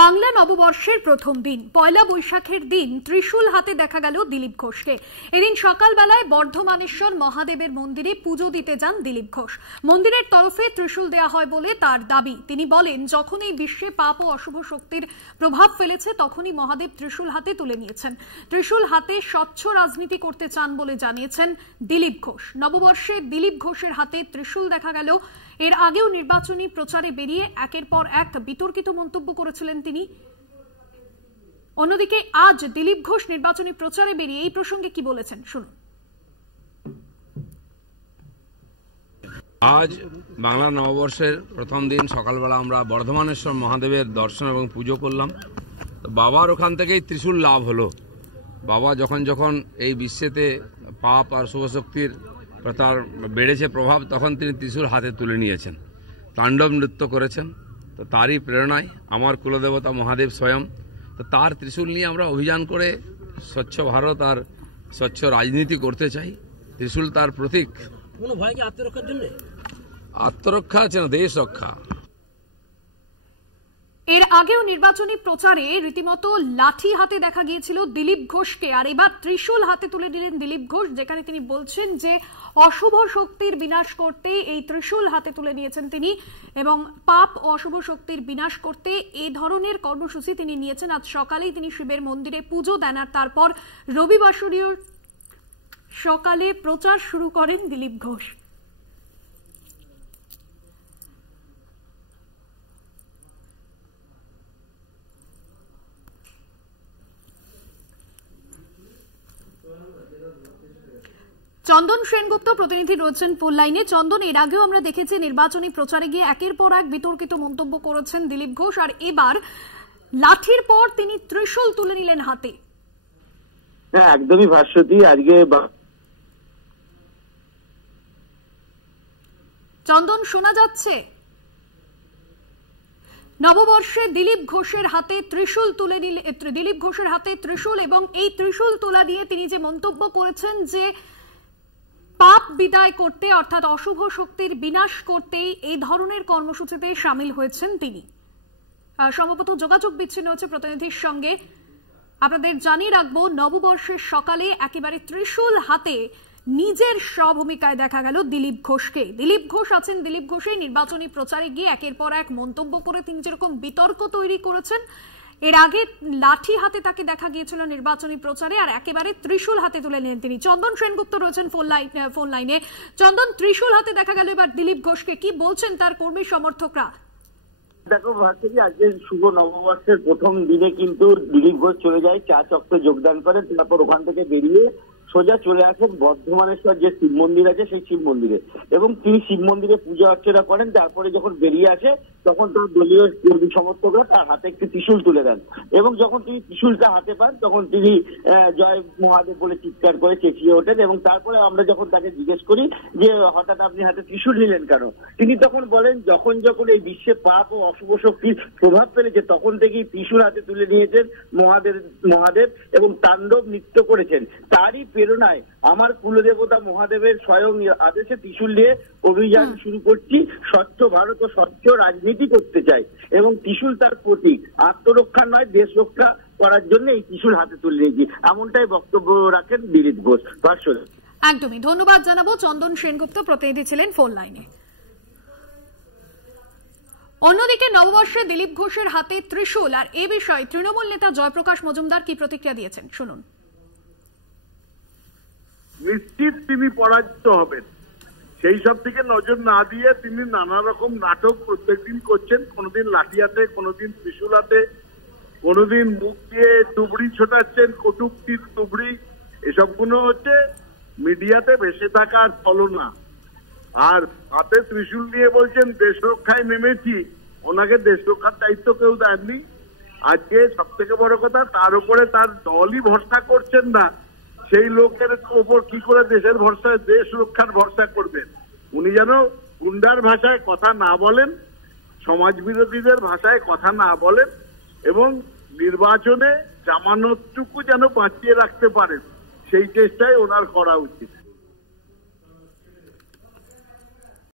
বাংলা নববর্ষের প্রথম দিন পয়লা বৈশাখের দিন ত্রিশূল হাতে দেখা গেল দিলীপ ঘোষকে। এদিন সকালবেলায় বর্ধমানেশ্বর মহাদেবের মন্দিরে পুজো দিতে যান দিলীপ ঘোষ। মন্দিরের তরফে ত্রিশূল দেয়া হয় বলে তার দাবি। তিনি বলেন, যখন এই বিশ্বে পাপ ও অশুভ শক্তির প্রভাব ফেলেছে তখনই মহাদেব ত্রিশূল হাতে তুলে নিয়েছেন। ত্রিশূল হাতে স্বচ্ছ রাজনীতি করতে চান বলে জানিয়েছেন দিলীপ ঘোষ। নববর্ষে দিলীপ ঘোষের হাতে ত্রিশূল দেখা গেল। এর আগেও নির্বাচনী প্রচারে বেরিয়ে একের পর এক বিতর্কিত মন্তব্য করেছিলেন তিনি। অন্যদিকে আজ দিলীপ ঘোষ নির্বাচনী প্রচারে বেরিয়ে এই প্রসঙ্গে কি বলেছেন শুনুন। আজ বাংলা নববর্ষের প্রথম দিন সকালবেলা আমরা বর্ধমানেশ্বর মহাদেবের দর্শন এবং পুজো করলাম। বাবার ওখান থেকেই ত্রিশূল লাভ হলো। বাবা যখন যখন এই বিশ্বেতে পাপ আর শুভ শক্তির তার বেড়েছে প্রভাব, তখন তিনি ত্রিশূল হাতে তুলে নিয়েছেন, তাণ্ডব নৃত্য করেছেন। তো তারই প্রেরণায় আমার কুলদেবতা মহাদেব স্বয়ং, তো তার ত্রিশূল নিয়ে আমরা অভিযান করে স্বচ্ছ ভারত আর স্বচ্ছ রাজনীতি করতে চাই। ত্রিশূল তার প্রতীক। কোনো ভয় কি আত্মরক্ষার জন্য? আত্মরক্ষা আছে না, দেশ রক্ষা। এর আগেও নির্বাচনী প্রচারে রীতিমতো লাঠি হাতে দেখা গিয়েছিল দিলীপ ঘোষকে, আর এবার ত্রিশূল হাতে তুলে দিলেন দিলীপ ঘোষ, যেখানে তিনি বলছেন যে অশুভ শক্তির বিনাশ করতে এই ত্রিশূল হাতে তুলে নিয়েছেন তিনি, এবং পাপ ও অশুভ শক্তির বিনাশ করতে এই ধরনের কর্মসূচি তিনি নিয়েছেন। আজ সকালেই তিনি শিবের মন্দিরে পুজো দেন, আর তারপর রবিবাসরীয় সকালে প্রচার শুরু করেন দিলীপ ঘোষ। চন্দন সেনগুপ্ত প্রতিনিধি রয়েছেন ফোন লাইনে। চন্দন, এর আগেও আমরা দেখেছি নির্বাচনী প্রচারে গিয়ে একের পর এক বিতর্কিত মন্তব্য করেছেন দিলীপ ঘোষ, আর এবার লাঠির পর তিনি ত্রিশূল তুলে নিলেন হাতে। হ্যাঁ, একদমই ভাস্বতী। আজকে চন্দন, শোনা যাচ্ছে? নববর্ষে দিলীপ ঘোষের হাতে ত্রিশূল তুলে নিলে দিলীপ ঘোষের হাতে ত্রিশূল, এবং এই ত্রিশূল তোলা দিয়ে তিনি যে মন্তব্য করেছেন যে পাপ বিদায় করতে অর্থাৎ অশুভ শক্তির বিনাশ করতেই এই ধরনের কর্মসূচিতে সামিল হয়েছেন তিনি। সম্ভবত যোগাযোগ বিচ্ছিন্ন হচ্ছে প্রতিনিধির সঙ্গে। আপনাদের জানিয়ে রাখবো, নববর্ষের সকালে একেবারে ত্রিশূল হাতে নিজের স্বভূমিকায় দেখা গেল দিলীপ ঘোষকে। দিলীপ ঘোষ আছেন, দিলীপ ঘোষের নির্বাচনী প্রচারে গিয়ে একের পর এক মন্তব্য করে তিনি যেরকম বিতর্ক তৈরি করেছেন, এর আগে লাঠি হাতে তাকে দেখা গিয়েছিল নির্বাচনী প্রচারে, আর একেবারে ত্রিশূল হাতে তুলে নিলেন তিনি। চন্দন সেনগুপ্ত রয়েছেন ফোন লাইনে। চন্দন, ত্রিশূল হাতে দেখা গেল এবার দিলীপ ঘোষকে, কি বলছেন তার কর্মী সমর্থকরা? দেখো ভাস্করী, আজকে শুভ নববর্ষের প্রথম দিনে কিন্তু দিলীপ ঘোষ চলে যায় চা চক্রে যোগদান করেন, তারপর ওখান থেকে বেরিয়ে সোজা চলে আসেন বর্ধমানেশ্বর যে শিব মন্দির আছে সেই শিব মন্দিরে, এবং তিনি শিব মন্দিরে পূজা অর্চনা করেন। তারপরে যখন বেরিয়ে আসে তখন তার দলীয় কর্মী সমর্থকরা তার হাতে একটি ত্রিশূল তুলে দেন, এবং যখন তিনি ত্রিশূলটা হাতে পান তখন তিনি জয় মহাদেব বলে চিৎকার করে চেঁচিয়ে ওঠেন। এবং তারপরে আমরা যখন তাকে জিজ্ঞেস করি যে হঠাৎ আপনি হাতে ত্রিশূল নিলেন কেন, তিনি তখন বলেন যখন যখন এই বিশ্বে পাপ ও অশুভ শক্তির প্রভাব ফেলেছে তখন থেকেই ত্রিশূল হাতে তুলে নিয়েছেন মহাদেব এবং তাণ্ডব নৃত্য করেছেন। তারই প্রেরণায় আমার কুলদেবতা মহাদেবের স্বয়ং আদেশে ত্রিশূল নিয়ে অভিযান শুরু করছি। স্বচ্ছ ভারত ও স্বচ্ছ রাজনীতি করতে চাই, এবং ত্রিশূল তার প্রতীক। আত্মরক্ষা নয়, দেশ রক্ষা করার জন্য এই ত্রিশূল হাতে তুলে নিয়েছি, এমনটাই বক্তব্য রাখেন দিলীপ ঘোষ। একদমই ধন্যবাদ জানাবো। চন্দন সেনগুপ্ত প্রতিনিধি ছিলেন ফোন লাইনে। অন্যদিকে নববর্ষে দিলীপ ঘোষের হাতে ত্রিশূল, আর এ বিষয়ে তৃণমূল নেতা জয়প্রকাশ মজুমদার কি প্রতিক্রিয়া দিয়েছেন শুনুন। নিশ্চিত তিনি পরাজিত হবেন, সেই সব দিকে নজর না দিয়ে তিনি নানা রকম নাটক প্রত্যেকদিন করছেন। কোনোদিন লাঠি হাতে, কোনোদিন ত্রিশূল হাতে, কোনোদিন মুখ দিয়ে তুবড়ি ছোটাচ্ছেন, কটূক্তির তুবড়ি। এসবগুলো হচ্ছে মিডিয়াতে ভেসে থাকার ছলনা। আর হাতে ত্রিশূল দিয়ে বলছেন দেশ রক্ষায় নেমেছি, ওনাকে দেশ রক্ষার দায়িত্ব কেউ দেননি। আজকে সব থেকে বড় কথা, তার উপরে তার দলই ভরসা করছেন না, সেই লোকের ওপর কি করে দেশের ভরসা, দেশ রক্ষার ভরসা করবেন? উনি যেন গুন্ডার ভাষায় কথা না বলেন, সমাজ বিরোধীদের ভাষায় কথা না বলেন, এবং নির্বাচনে জামানতটুকু যেন বাঁচিয়ে রাখতে পারেন, সেই চেষ্টাই ওনার করা উচিত।